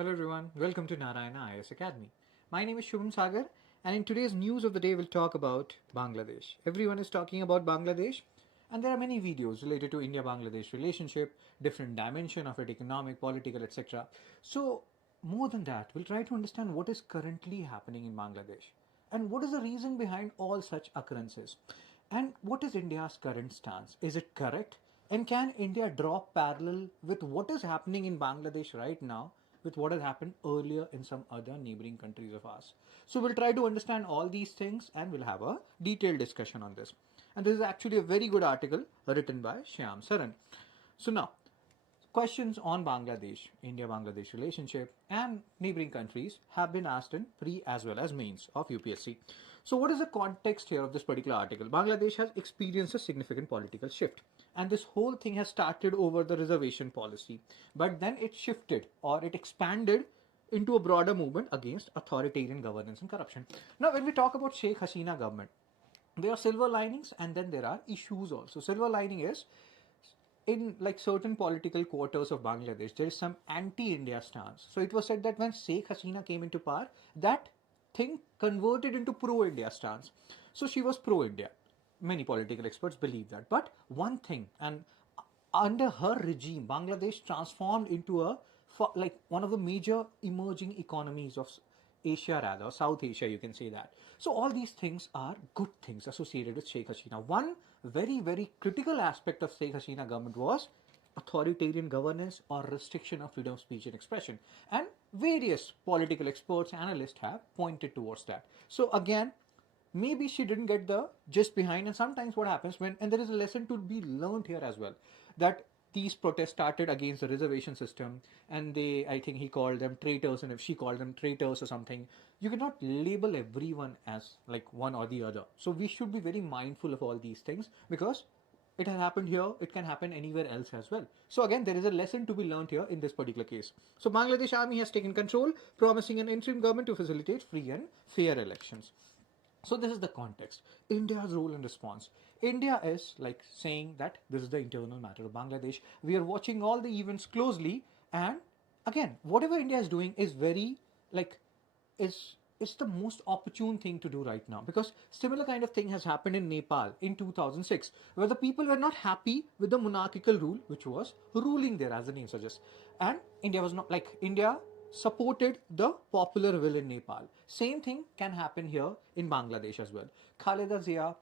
Hello everyone, welcome to Narayana IAS Academy. My name is Shubham Sagar, and in today's news of the day we'll talk about Bangladesh. Everyone is talking about Bangladesh, and there are many videos related to India-Bangladesh relationship, different dimension of it, economic, political, etc. So more than that, we'll try to understand what is currently happening in Bangladesh and what is the reason behind all such occurrences. And what is India's current stance? Is it correct? And can India draw parallel with what is happening in Bangladesh right now with what has happened earlier in some other neighboring countries of ours? So we'll try to understand all these things and we'll have a detailed discussion on this. And this is actually a very good article written by Shyam Saran. So now, questions on Bangladesh, India-Bangladesh relationship and neighboring countries have been asked in pre as well as mains of UPSC. So what is the context here of this particular article? Bangladesh has experienced a significant political shift. And this whole thing has started over the reservation policy. But then it shifted or it expanded into a broader movement against authoritarian governance and corruption. Now, when we talk about Sheikh Hasina government, there are silver linings and then there are issues also. Silver lining is in like certain political quarters of Bangladesh, there is some anti-India stance. So it was said that when Sheikh Hasina came into power, that thing converted into pro-India stance. So she was pro-India. Many political experts believe that. But one thing, and under her regime, Bangladesh transformed into a like one of the major emerging economies of Asia, rather South Asia, you can say that. So all these things are good things associated with Sheikh Hasina. One very critical aspect of Sheikh Hasina government was authoritarian governance or restriction of freedom of speech and expression, and various political experts, analysts have pointed towards that. So again, maybe she didn't get the gist behind, and sometimes what happens when, and there is a lesson to be learned here as well, that these protests started against the reservation system, and they, I think he called them traitors, and if she called them traitors or something, you cannot label everyone as like one or the other. So we should be very mindful of all these things, because it has happened here, it can happen anywhere else as well. So again, there is a lesson to be learned here in this particular case. So Bangladesh army has taken control, promising an interim government to facilitate free and fair elections. So this is the context. India's role and response. India is like saying that this is the internal matter of Bangladesh. We are watching all the events closely, and again, whatever India is doing is very like is it's the most opportune thing to do right now, because similar kind of thing has happened in Nepal in 2006, where the people were not happy with the monarchical rule which was ruling there, as the name suggests, and India was not like India supported the popular will in Nepal. Same thing can happen here in Bangladesh as well. Khaleda Zia,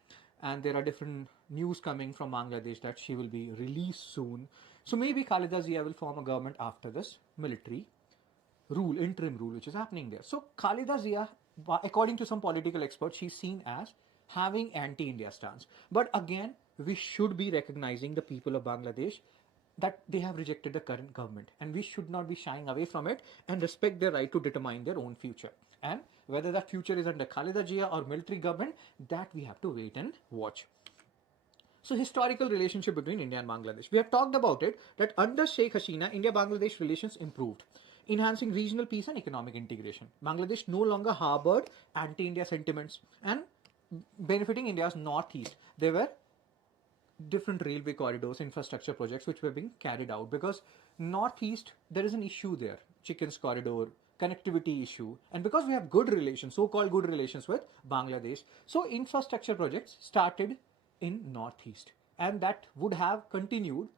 and there are different news coming from Bangladesh that she will be released soon. So maybe Khaleda Zia will form a government after this military rule, interim rule, which is happening there. So Khaleda Zia, according to some political experts, she's seen as having anti-India stance. But again, we should be recognizing the people of Bangladesh that they have rejected the current government, and we should not be shying away from it and respect their right to determine their own future. And whether that future is under Khaleda Zia or military government, that we have to wait and watch. So historical relationship between India and Bangladesh. We have talked about it that under Sheikh Hasina, India-Bangladesh relations improved, enhancing regional peace and economic integration. Bangladesh no longer harbored anti-India sentiments and benefiting India's northeast. There were different railway corridors, infrastructure projects which were being carried out, because northeast there is an issue there, chickens corridor, connectivity issue, and because we have good relations, so-called good relations with Bangladesh, so infrastructure projects started in northeast, and that would have continued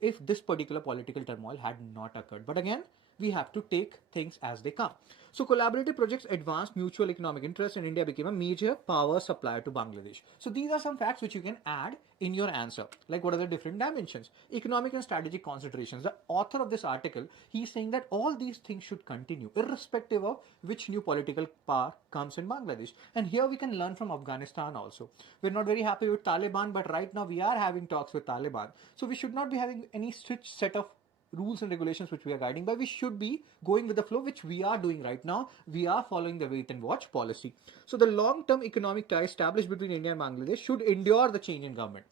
if this particular political turmoil had not occurred. But again, we have to take things as they come. So collaborative projects advanced mutual economic interests, and India became a major power supplier to Bangladesh. So these are some facts which you can add in your answer. Like, what are the different dimensions? Economic and strategic considerations. The author of this article, he's saying that all these things should continue irrespective of which new political power comes in Bangladesh. And here we can learn from Afghanistan also. We're not very happy with Taliban, but right now we are having talks with Taliban. So we should not be having any strict set of rules and regulations which we are guiding by. We should be going with the flow, which we are doing right now. We are following the wait and watch policy. So the long-term economic ties established between India and Bangladesh should endure the change in government.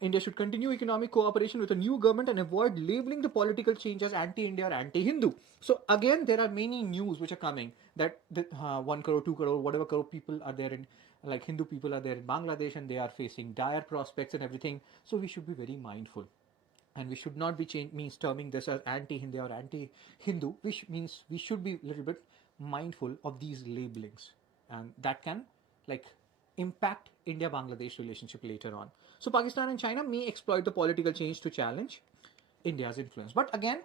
India should continue economic cooperation with a new government and avoid labeling the political change as anti-India or anti-Hindu. So again, there are many news which are coming that 1 crore, 2 crore, whatever crore people are there in, like Hindu people are there in Bangladesh, and they are facing dire prospects and everything. So we should be very mindful. and we should not be means terming this as anti-Hindi or anti-Hindu, which means we should be a little bit mindful of these labelings, and that can like impact India-Bangladesh relationship later on. So Pakistan and China may exploit the political change to challenge India's influence. But again,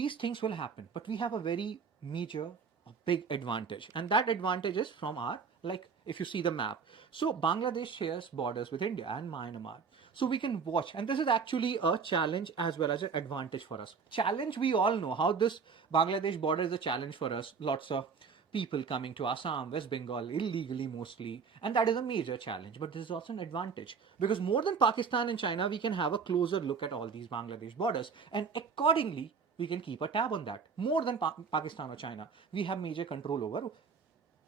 these things will happen. But we have a very major, a big advantage. And that advantage is from our, like, if you see the map. So Bangladesh shares borders with India and Myanmar. So we can watch. And this is actually a challenge as well as an advantage for us. Challenge, we all know how this Bangladesh border is a challenge for us. Lots of people coming to Assam, West Bengal illegally mostly, and that is a major challenge. But this is also an advantage because more than Pakistan and China, we can have a closer look at all these Bangladesh borders, and accordingly, we can keep a tab on that. More than Pakistan or China, we have major control over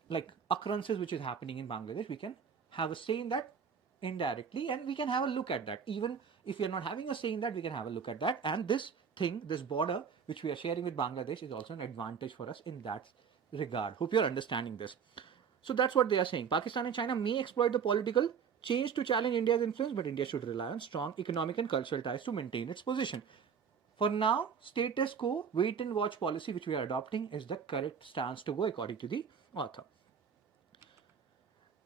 like occurrences which is happening in Bangladesh. We can have a say in that indirectly, and we can have a look at that. Even if we are not having a say in that, we can have a look at that. And this thing, this border which we are sharing with Bangladesh, is also an advantage for us in that regard. Hope you're understanding this. So that's what they are saying. Pakistan and China may exploit the political change to challenge India's influence, but India should rely on strong economic and cultural ties to maintain its position. For now, status quo, wait and watch policy which we are adopting is the correct stance to go according to the author.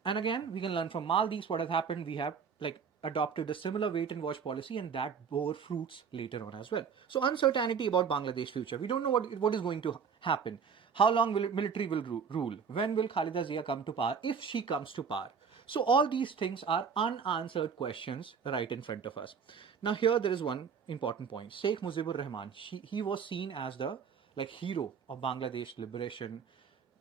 And again, we can learn from Maldives what has happened. We have like adopted a similar wait and watch policy, and that bore fruits later on as well. So uncertainty about Bangladesh future. We don't know what is going to happen. How long will military will rule? When will Khalida Zia come to power? If she comes to power. So all these things are unanswered questions right in front of us. Now here there is one important point. Sheikh Mujibur Rahman, he was seen as the like hero of Bangladesh liberation,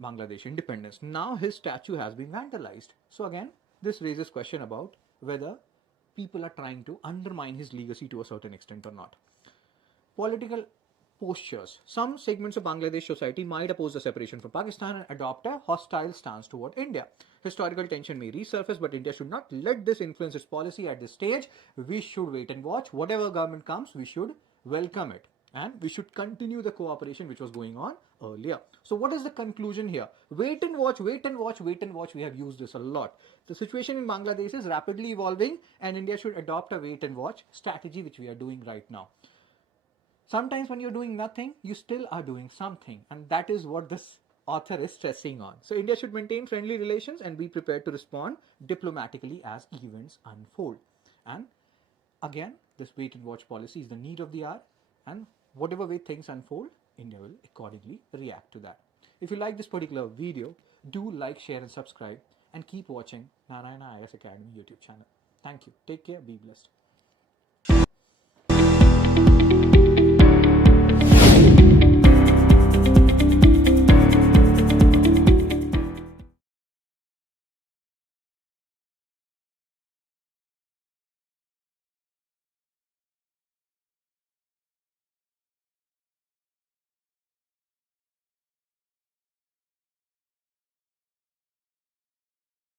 Bangladesh independence. Now his statue has been vandalized. So again, this raises question about whether people are trying to undermine his legacy to a certain extent or not. Political postures. Some segments of Bangladesh society might oppose the separation from Pakistan and adopt a hostile stance toward India. Historical tension may resurface, but India should not let this influence its policy at this stage. We should wait and watch. Whatever government comes, we should welcome it. And we should continue the cooperation which was going on earlier. So what is the conclusion here? Wait and watch, wait and watch, wait and watch. We have used this a lot. The situation in Bangladesh is rapidly evolving, and India should adopt a wait and watch strategy, which we are doing right now. Sometimes when you're doing nothing, you still are doing something. And that is what this author is stressing on. So India should maintain friendly relations and be prepared to respond diplomatically as events unfold. And again, this wait and watch policy is the need of the hour. And whatever way things unfold, India will accordingly react to that. If you like this particular video, do like, share and subscribe, and keep watching Narayana IAS Academy YouTube channel. Thank you. Take care. Be blessed.